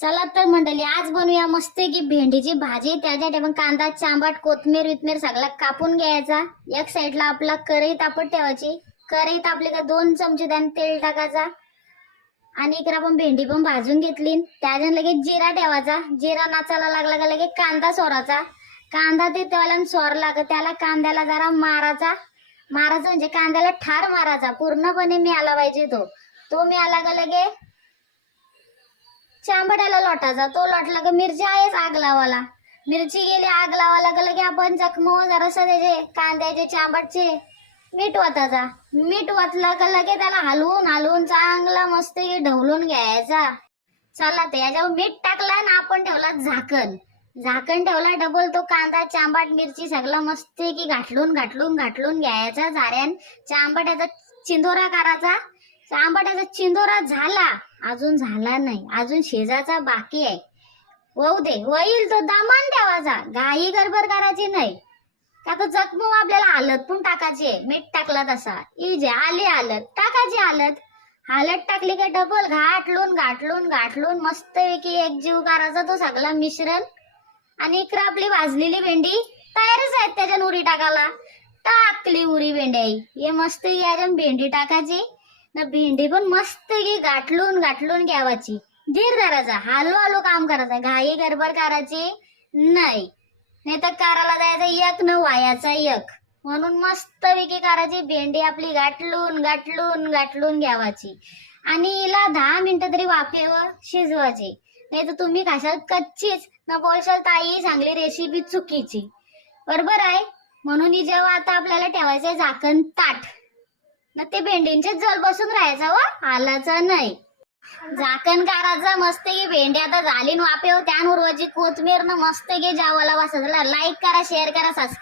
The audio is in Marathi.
चला तर मंडळी आज बनवूया मस्त की भेंडीची भाजी त्याच्या आपण कांदा चांबट कोथमीर विथमीर सगळा कापून घ्यायचा. एक साईडला आपला करई तापत ठेवायची. करई तापली का दोन चमचे त्याने तेल टाकायचा. आणि इकडे आपण भेंडी पण भाजून घेतली. त्याच्यानं लगेच जिरा ठेवायचा. जिरा नाचायला लागला का लगेच कांदा सोराचा कांदा ते त्याला सोरला का त्याला कांद्याला जरा मारायचा. मारायचा म्हणजे कांद्याला ठार मारायचा. पूर्णपणे मी आला पाहिजे तो. तो मी आला का लगे शांबड्याला लोटायचा. तो लोटला का मिरची आहेच आग लावाला मिरची गेली आग लावायला का की आपण जखमव जरासं त्याचे कांद्याचे चांबटचे मीठ वाटायचा मीठ वाटला का लगे त्याला हलवून हलवून चांगला मस्त ढवलून घ्यायचा. चला ते याच्यावर मीठ टाकला ना आपण ठेवला झाकण. झाकण ठेवला डबल तो कांदा चांबाट मिरची सगळं मस्त की घाटलून घाटलून घाटलून घ्यायचा झाऱ्यान. चांबट्याचा चिंदोरा करायचा. आंबाट्याचा चिंदोरा झाला. अजून झाला नाही. अजून शेजाचा बाकी आहे. होऊ दे. होईल तो दमान द्यावाचा घाई गडबड करायची नाही. का तर जखमू आपल्याला आलत पण टाकायची आहे. मीठ टाकला तसा. इजे आली आलत टाकायची आलत हालत टाकली का डबल घाटलून घाटलून घाटलून मस्तपैकी एक जीव करायचा तो सगळा मिश्रण आणि इकडं आपली भाजलेली भेंडी तयारच आहेत त्याच्यान उरी टाकायला. टाकली उरी भेंडी आई. हे मस्त याच्या भेंडी टाकायची. ना भेंडी पण मस्त की गाठलून गाठलून घ्यावाची. धीर धरायचा हालो हालो काम करायचं. घाई गडबड करायची नाही. नाही तर काराला जायचं एक न वायाचा एक. म्हणून मस्त विकी करायची भेंडी आपली गाठलून गाठलून गाठलून घ्यावाची. आणि हिला दहा मिनिटं तरी वाफेवर शिजवायची. नाही तर तुम्ही खाशाल कच्चीच. न बोलशाल ताई चांगली रेसिपी चुकीची. बरोबर आहे? म्हणून ही जेव्हा आता आपल्याला ठेवायचं झाकण ताट. न ते भेंडींचे जल बसून राहायचं हो. व आलाचा नाही. झाकण काराचा मस्त की भेंडी आता झाली न वाफेवर हो. त्यान उरवायची कोथमीर न मस्त की जावाला वासायला लाईक करा शेअर करा सबस्क्राईब